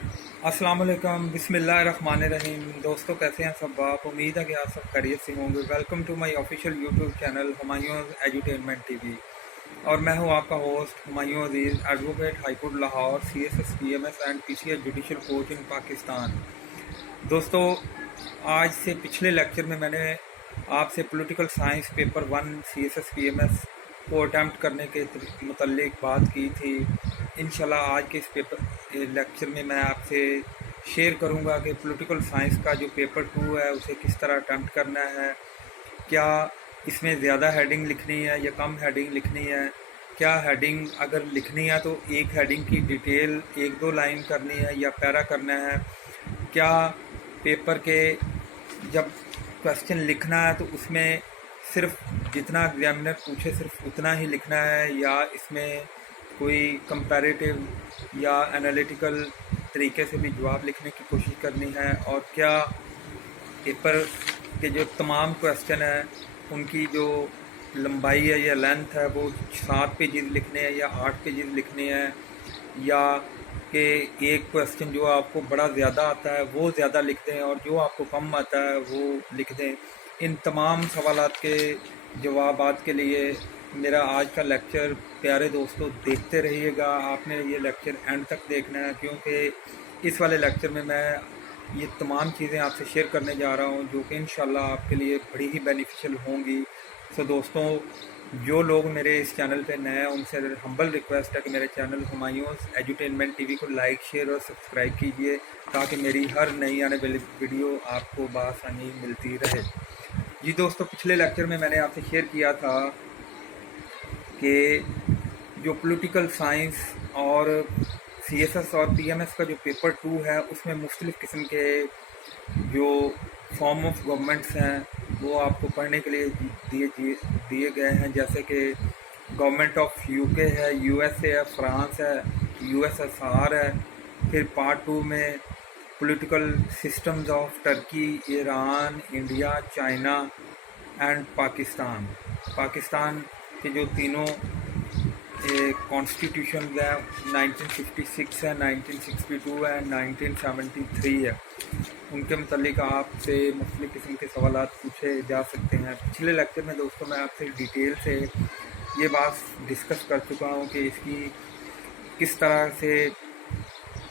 अस्सलाम वालेकुम, बिस्मिल्लाहिर्रहमानिर्रहीम। दोस्तों, कैसे हैं सब आप? उम्मीद है कि आप सब खैरियत से होंगे। Welcome to my official YouTube channel Humayun edutainment TV. और मैं हूं आपका host Humayun Aziz, advocate high court Lahore, CSS PMS and PCS judicial coach in Pakistan. दोस्तों, आज से पिछले लेक्चर में मैंने आपसे political science paper 1 CSS PMS को अटैम्प्ट करने के मुतल्लिक बात की थी। इंशाल्लाह आज के इस पेपर लेक्चर में मैं आपसे शेयर करूंगा कि पॉलिटिकल साइंस का जो पेपर 2 है उसे किस तरह अटैम्प्ट करना है। क्या इसमें ज़्यादा हेडिंग लिखनी है या कम हेडिंग लिखनी है? क्या हेडिंग अगर लिखनी है तो एक हेडिंग की डिटेल 1-2 लाइन करनी है या पैरा करना है? क्या पेपर के जब क्वेश्चन लिखना है तो उसमें सिर्फ जितना एग्जामिनर पूछे सिर्फ उतना ही लिखना है, या इसमें कोई कंपैरेटिव या एनालिटिकल तरीके से भी जवाब लिखने की कोशिश करनी है? और क्या पेपर के जो तमाम क्वेश्चन हैं उनकी जो लंबाई है या लेंथ है वो 7 पेजेस लिखने हैं या 8 पेजेस लिखने हैं, या कि एक क्वेश्चन जो आपको बड़ा ज़्यादा आता है वो ज़्यादा लिख दें और जो आपको कम आता है वो लिख दें? इन तमाम सवालात के जवाबात के लिए मेरा आज का लेक्चर प्यारे दोस्तों देखते रहिएगा। आपने ये लेक्चर एंड तक देखना है, क्योंकि इस वाले लेक्चर में मैं ये तमाम चीज़ें आपसे शेयर करने जा रहा हूँ जो कि इंशाल्लाह आपके लिए बड़ी ही बेनिफिशियल होंगी। सो दोस्तों, जो लोग मेरे इस चैनल पे नए हैं उनसे हम्बल रिक्वेस्ट है कि मेरे चैनल हुमायूं एजुटेनमेंट टीवी को लाइक, शेयर और सब्सक्राइब कीजिए, ताकि मेरी हर नई आने वाली वीडियो आपको बआसानी मिलती रहे। जी दोस्तों, पिछले लेक्चर में मैंने आपसे शेयर किया था कि जो पॉलिटिकल साइंस और CSS और PMS का जो पेपर 2 है उसमें मुख्तलिफ़ किस्म के जो फॉर्म ऑफ गवर्नमेंट्स हैं वो आपको पढ़ने के लिए दिए गए हैं, जैसे कि गवर्नमेंट ऑफ UK है, USA है, फ्रांस है, USSR है। फिर पार्ट 2 में political systems of Turkey, Iran, India, China and Pakistan. Pakistan के जो तीनों कॉन्स्टिट्यूशन है 1956 है, 1962 है, 1973 है, उनके मतलब आपसे मुख्तलिफ़ किस्म के सवालात पूछे जा सकते हैं। पिछले लेक्चर में दोस्तों मैं आपसे डिटेल से ये बात डिस्कस कर चुका हूँ कि इसकी किस तरह से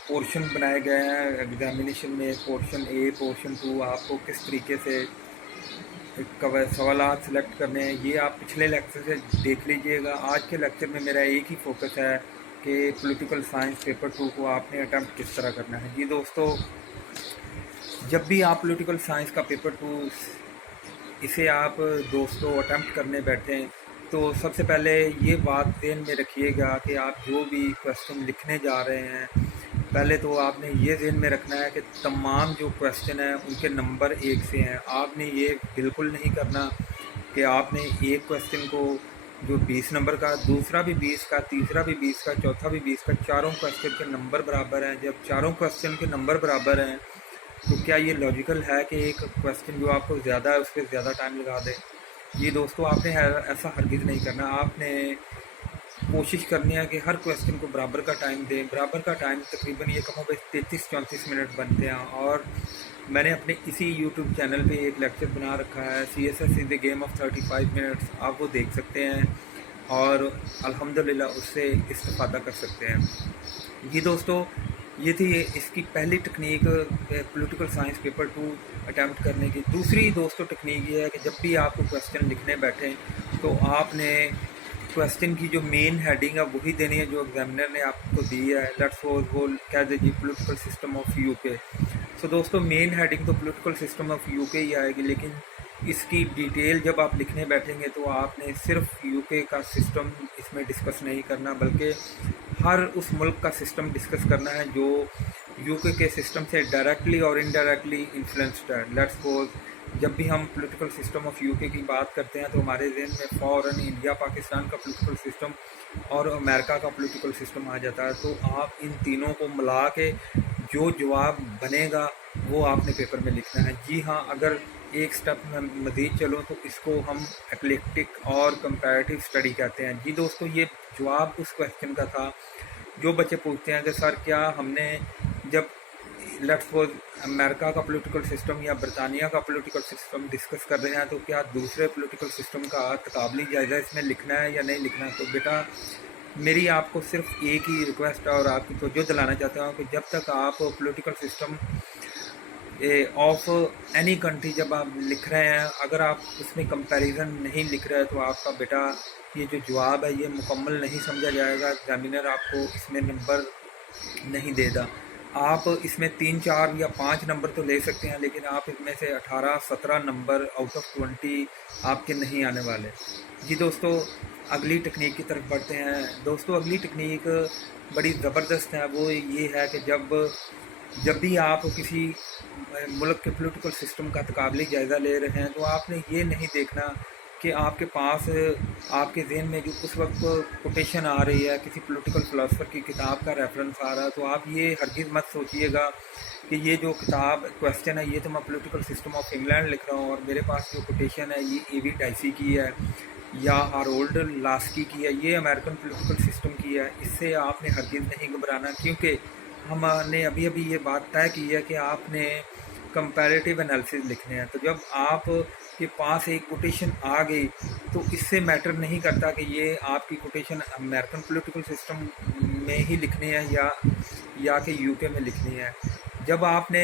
पोर्शन बनाए गए हैं एग्जामिनेशन में। पोर्शन A, पोर्शन 2 आपको किस तरीके से सवालात सिलेक्ट करने हैं, ये आप पिछले लेक्चर से देख लीजिएगा। आज के लेक्चर में मेरा एक ही फोकस है कि पॉलिटिकल साइंस पेपर 2 को आपने अटैम्प्ट किस तरह करना है। जी दोस्तों, जब भी आप पॉलिटिकल साइंस का पेपर 2 इसे आप दोस्तों अटैम्प्ट करने बैठें तो सबसे पहले ये बात ध्यान में रखिएगा कि आप जो भी क्वेश्चन लिखने जा रहे हैं, पहले तो आपने ये ध्यान में रखना है कि तमाम जो क्वेश्चन हैं उनके नंबर 1 से हैं। आपने ये बिल्कुल नहीं करना कि आपने एक क्वेश्चन को जो 20 नंबर का, दूसरा भी 20 का, तीसरा भी 20 का, चौथा भी 20 का, चारों क्वेश्चन के नंबर बराबर हैं। जब चारों क्वेश्चन के नंबर बराबर हैं तो क्या ये लॉजिकल है कि एक क्वेश्चन जो आपको ज़्यादा है उस पर ज़्यादा टाइम लगा दे? ये दोस्तों आपने ऐसा हरगिज़ नहीं करना। आपने कोशिश करनी है कि हर क्वेश्चन को बराबर का टाइम दें। बराबर का टाइम तकरीबन ये कम 33-34 मिनट बनते हैं। और मैंने अपने इसी YouTube चैनल पे एक लेक्चर बना रखा है, CSS is the game of 35 minutes, आप वो देख सकते हैं और अल्हम्दुलिल्लाह उससे इस्तेफादा कर सकते हैं। जी दोस्तों, ये थी इसकी पहली technique political science paper 2 attempt करने की। दूसरी दोस्तों टेक्निक ये है कि जब भी आपको क्वेश्चन लिखने बैठें तो आपने क्वेश्चन की जो मेन हेडिंग है वही देनी है जो एग्जामिनर ने आपको दी है। लेट्स सपोज वो कह दे जी पॉलिटिकल सिस्टम ऑफ UK। सो दोस्तों, मेन हेडिंग तो पॉलिटिकल सिस्टम ऑफ UK ही आएगी, लेकिन इसकी डिटेल जब आप लिखने बैठेंगे तो आपने सिर्फ UK का सिस्टम इसमें डिस्कस नहीं करना, बल्कि हर उस मुल्क का सिस्टम डिस्कस करना है जो UK के सिस्टम से डायरेक्टली और इनडायरेक्टली इन्फ्लुएंस्ड है। लेट्स सपोज जब भी हम पॉलिटिकल सिस्टम ऑफ UK की बात करते हैं तो हमारे जहन में फ़ौरन इंडिया पाकिस्तान का पॉलिटिकल सिस्टम और अमेरिका का पॉलिटिकल सिस्टम आ जाता है। तो आप इन तीनों को मिला के जो जवाब बनेगा वो आपने पेपर में लिखना है। जी हाँ, अगर एक स्टेप में मज़ीद चलो तो इसको हम एक्लेक्टिक और कंपैरेटिव स्टडी कहते हैं। जी दोस्तों, ये जवाब उस क्वेश्चन का था जो बच्चे पूछते हैं कि सर क्या हमने जब लेट्स सपोज अमेरिका का पॉलिटिकल सिस्टम या ब्रिटानिया का पॉलिटिकल सिस्टम डिस्कस कर रहे हैं, तो क्या दूसरे पॉलिटिकल सिस्टम का तकाबली जायज़ा इसमें लिखना है या नहीं लिखना है? तो बेटा मेरी आपको सिर्फ एक ही रिक्वेस्ट है और आपकी तवज्जो दिलाना चाहता हूँ कि जब तक आप political system of any country जब आप लिख रहे हैं, अगर आप उसमें कंपैरिजन नहीं लिख रहे हैं तो आपका बेटा ये जो जवाब है ये मुकम्मल नहीं समझा जाएगा। एग्जामिनर आपको इसमें नंबर नहीं देगा। आप इसमें 3, 4 या 5 नंबर तो ले सकते हैं, लेकिन आप इसमें से 18, 17 नंबर आउट ऑफ 20 आपके नहीं आने वाले। जी दोस्तों, अगली टेक्निक की तरफ बढ़ते हैं। दोस्तों अगली टेक्निक बड़ी ज़बरदस्त है। वो ये है कि जब भी आप किसी मुल्क के पॉलिटिकल सिस्टम का तकाबली जायज़ा ले रहे हैं, तो आपने ये नहीं देखना कि आपके पास आपके ज़हन में जो उस वक्त कोटेशन आ रही है, किसी पॉलिटिकल फ़िलासफ़र की किताब का रेफरेंस आ रहा है, तो आप ये हरगिज़ मत सोचिएगा कि ये जो किताब क्वेश्चन है ये तो मैं पॉलिटिकल सिस्टम ऑफ इंग्लैंड लिख रहा हूँ और मेरे पास जो कोटेशन है ये ए वी डाइसी की है या हारोल्ड लास्की की है, ये अमेरिकन पॉलिटिकल सिस्टम की है। इससे आपने हरगिज़ नहीं घबराना, क्योंकि हमने अभी अभी ये बात तय की है कि आपने कंपैरेटिव एनालिसिस लिखने हैं। तो जब आप के पास एक कोटेशन आ गई तो इससे मैटर नहीं करता कि ये आपकी कोटेशन अमेरिकन पॉलिटिकल सिस्टम में ही लिखनी है या कि यूके में लिखनी है। जब आपने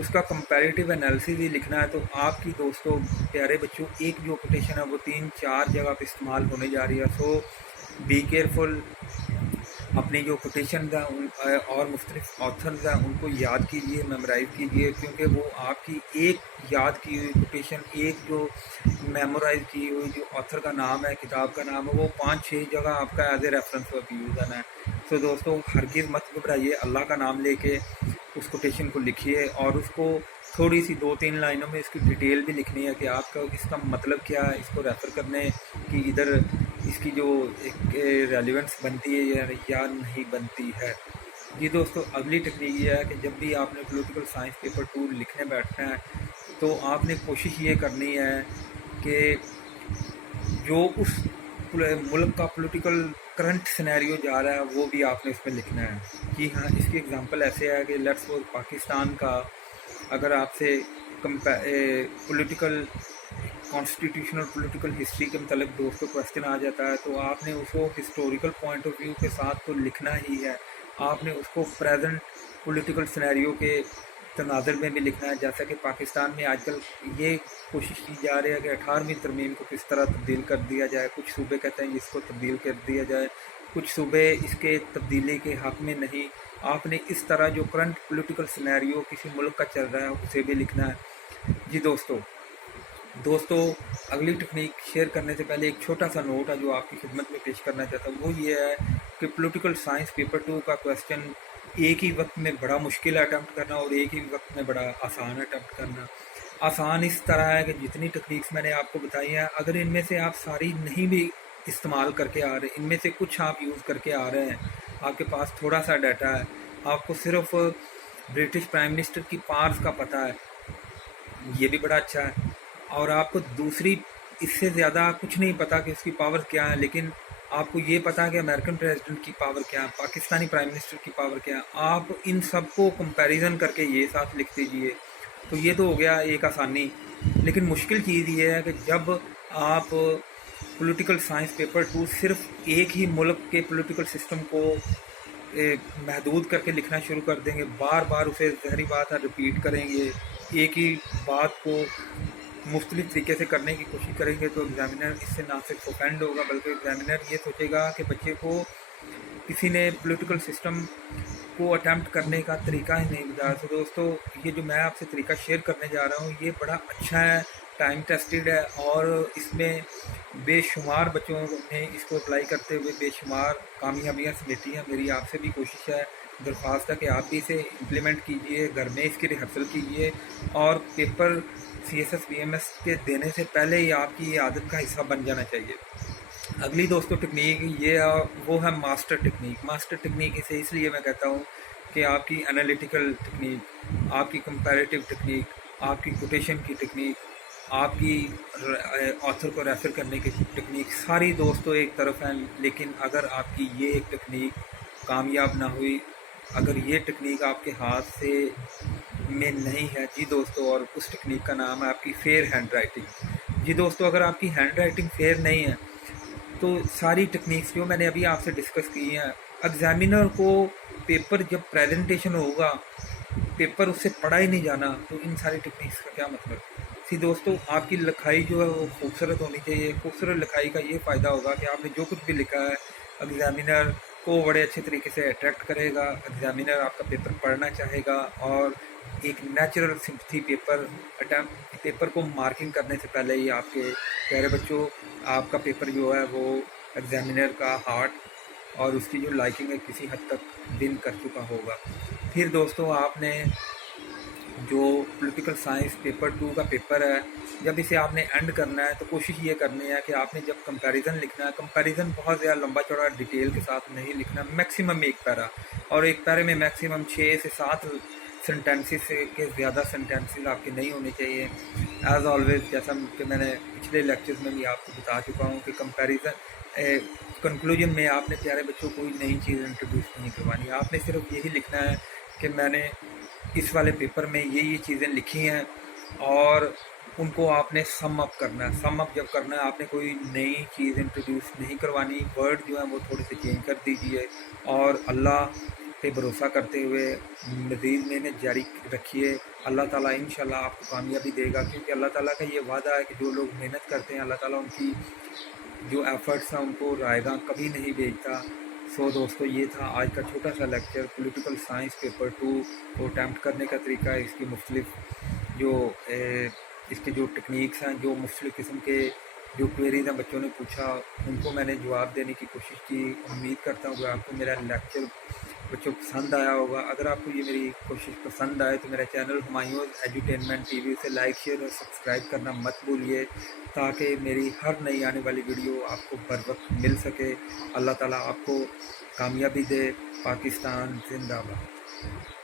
उसका कंपैरेटिव एनालिसिस ही लिखना है तो आपकी दोस्तों प्यारे बच्चों एक जो कोटेशन है वो 3-4 जगह पे इस्तेमाल होने जा रही है। सो बी केयरफुल। अपनी जो कोटेशन है और मुख्तलिफ ऑथर्स हैं उनको याद कीजिए, मेमोराइज़ कीजिए, क्योंकि वो आपकी एक याद की हुई कोटेशन, एक जो मेमोराइज़ की हुई जो ऑथर का नाम है, किताब का नाम है, वो 5-6 जगह आपका एज ए रेफरेंस पर यूज़ करना है। तो दोस्तों हरगिज़ मत घबराइए, अल्लाह का नाम लेके उस कोटेशन को लिखिए और उसको थोड़ी सी 2-3 लाइनों में इसकी डिटेल भी लिखनी है कि आपका इसका मतलब क्या है, इसको रेफ़र करने की इधर इसकी जो एक रेलिवेंस बनती है या नहीं बनती है। जी दोस्तों अगली टेक्निक ये है कि जब भी आपने पॉलिटिकल साइंस पेपर 2 लिखने बैठना है तो आपने कोशिश ये करनी है कि जो उस मुल्क का पॉलिटिकल करंट सिनेरियो जा रहा है वो भी आपने इसमें लिखना है। जी हाँ, इसकी एग्जांपल ऐसे है कि लेट्स सपोज पाकिस्तान का अगर आपसे पॉलिटिकल कॉन्स्टिट्यूशनल पॉलिटिकल हिस्ट्री के मतलब दोस्तों क्वेश्चन आ जाता है तो आपने उसको हिस्टोरिकल पॉइंट ऑफ व्यू के साथ तो लिखना ही है, आपने उसको प्रेजेंट पॉलिटिकल सिनेरियो के तनाज़ुर में भी लिखना है। जैसा कि पाकिस्तान में आजकल ये कोशिश की जा रही है कि 18वीं तरमीम को किस तरह तब्दील कर दिया जाए। कुछ सूबे कहते हैं इसको तब्दील कर दिया जाए, कुछ सूबे इसके तब्दीली के हक़ में नहीं। आपने इस तरह जो करंट पॉलिटिकल सिनेरियो किसी मुल्क का चल रहा है उसे भी लिखना है। जी दोस्तों अगली टेक्निक शेयर करने से पहले एक छोटा सा नोट है जो आपकी खिदमत में पेश करना चाहता हूँ। वो ये है कि पॉलिटिकल साइंस पेपर 2 का क्वेश्चन एक ही वक्त में बड़ा मुश्किल अटैम्प्ट करना और एक ही वक्त में बड़ा आसान अटैम्प्ट करना। आसान इस तरह है कि जितनी टेक्निक्स मैंने आपको बताई हैं, अगर इनमें से आप सारी नहीं भी इस्तेमाल करके आ रहे, इनमें से कुछ आप यूज़ करके आ रहे हैं, आपके पास थोड़ा सा डाटा है, आपको सिर्फ ब्रिटिश प्राइम मिनिस्टर की पावर्स का पता है, ये भी बड़ा अच्छा है, और आपको दूसरी इससे ज़्यादा कुछ नहीं पता कि उसकी पावर क्या है, लेकिन आपको ये पता है कि अमेरिकन प्रेसिडेंट की पावर क्या है, पाकिस्तानी प्राइम मिनिस्टर की पावर क्या है। आप इन सब को कंपैरिजन करके ये साथ लिख दीजिए, तो ये तो हो गया एक आसानी। लेकिन मुश्किल चीज़ ये है कि जब आप पॉलिटिकल साइंस पेपर 2 सिर्फ एक ही मुल्क के पॉलिटिकल सिस्टम को महदूद करके लिखना शुरू कर देंगे, बार बार उसे ज़हरी बात है रिपीट करेंगे, एक ही बात को मुख्तलिफ तरीके से करने की कोशिश करेंगे, तो एग्ज़ामिनर इससे ना सिर्फ ऑफेंड होगा बल्कि एग्ज़ामिनर ये सोचेगा कि बच्चे को किसी ने पॉलिटिकल सिस्टम को अटैम्प्ट करने का तरीका ही नहीं बताया। तो दोस्तों ये जो मैं आपसे तरीका शेयर करने जा रहा हूँ ये बड़ा अच्छा है, टाइम टेस्टेड है और इसमें बेशुमार बच्चों ने इसको अप्लाई करते हुए बेशुमार कामयाबियाँ समेटी हैं। मेरी आपसे भी कोशिश है, दरख्वास्त है कि आप भी इसे इम्प्लीमेंट कीजिए, घर में इसकी रिहर्सल कीजिए और पेपर CSS BMS के देने से पहले ही आपकी ये आदत का हिस्सा बन जाना चाहिए। अगली दोस्तों टेक्निक ये है, वो है मास्टर टेक्निक। मास्टर टेक्निक इसे इसलिए मैं कहता हूँ कि आपकी एनालिटिकल टेक्निक, आपकी कंपैरेटिव टेक्निक, आपकी कोटेशन की टेक्निक, आपकी ऑथर को रेफ़र करने की टेक्निक, सारी दोस्तों एक तरफ हैं, लेकिन अगर आपकी ये एक टेक्निक कामयाब ना हुई اگر یہ ٹیکنیک آپ کے ہاتھ سے میں نہیں ہے جی دوستو، اور اس ٹیکنیک کا نام ہے آپ کی فیئر ہینڈ رائٹنگ۔ جی دوستو، اگر آپ کی ہینڈ رائٹنگ فیئر نہیں ہے تو ساری ٹیکنیکس جو میں نے ابھی آپ سے ڈسکس کی ہیں، ایگزامینر کو پیپر جب پریزنٹیشن ہوگا پیپر اس سے پڑھا ہی نہیں جانا، تو ان ساری ٹیکنیکس کا کیا مطلب؟ دوستو، آپ کی لکھائی جو ہے وہ خوبصورت ہونی چاہیے۔ خوبصورت لکھائی کا یہ فائدہ ہوگا کہ آپ نے جو کچھ بھی لکھا ہے ایگزامینر کو بڑے اچھے طریقے سے اٹریکٹ کرے گا، ایگزامینر آپ کا پیپر پڑھنا چاہے گا، اور ایک نیچرل سمپتھی پیپر کو مارکنگ کرنے سے پہلے ہی آپ کے پیارے بچوں، آپ کا پیپر جو ہے وہ ایگزامینر کا ہارٹ اور اس کی جو لائکنگ ہے کسی حد تک ون کر چکا ہوگا۔ پھر دوستو، آپ نے جو پولیٹیکل سائنس پیپر 2 کا پیپر ہے، جب اسے آپ نے اینڈ کرنا ہے تو کوشش یہ کرنی ہے کہ آپ نے جب کمپیریزن لکھنا ہے، کمپیریزن بہت زیادہ لمبا چوڑا ڈیٹیل کے ساتھ نہیں لکھنا، میکسیمم ایک پیرا، اور ایک پیرے میں میکسیمم 6 سے 7 سینٹینسز کے زیادہ سینٹینسز آپ کے نہیں ہونے چاہیے۔ ایز آلویز، جیسا کہ میں نے پچھلے لیکچرز میں بھی آپ کو بتا چکا ہوں کہ کنکلوژن میں آپ نے پیارے بچوں کوئی نئی چیز انٹروڈیوس نہیں کروانی، آپ نے صرف یہی لکھنا ہے کہ میں نے اس والے پیپر میں یہ چیزیں لکھی ہیں، اور ان کو آپ نے سم اپ کرنا ہے۔ سم اپ جب کرنا ہے آپ نے کوئی نئی چیز انٹروڈیوس نہیں کروانی، ورڈ جو ہیں وہ تھوڑے سے چینج کر دیجئے، اور اللہ پہ بھروسہ کرتے ہوئے مزید محنت جاری رکھیے۔ اللہ تعالیٰ انشاءاللہ آپ کو کامیابی دے گا، کیونکہ اللہ تعالیٰ کا یہ وعدہ ہے کہ جو لوگ محنت کرتے ہیں اللہ تعالیٰ ان کی جو ایفرٹس ہیں ان کو رائیگاں کبھی نہیں بھیجتا۔ سو دوستو، یہ تھا آج کا چھوٹا سا لیکچر پولیٹیکل سائنس پیپر 2 کو اٹیمپٹ کرنے کا طریقہ، اس کی مختلف اس کے جو ٹیکنیکس ہیں، جو مختلف قسم کے جو کوئریز ہیں بچوں نے پوچھا ان کو میں نے جواب دینے کی کوشش کی۔ امید کرتا ہوں کہ آپ کو میرا لیکچر بچوں پسند آیا ہوگا۔ اگر آپ کو یہ میری کوشش پسند آئے تو میرا چینل ہمایوں ایجوٹینمنٹ ٹی وی سے لائک، شیئر اور سبسکرائب کرنا مت بھولیے، تاکہ میری ہر نئی آنے والی ویڈیو آپ کو بر وقت مل سکے۔ اللہ تعالیٰ آپ کو کامیابی دے۔ پاکستان زندہ باد۔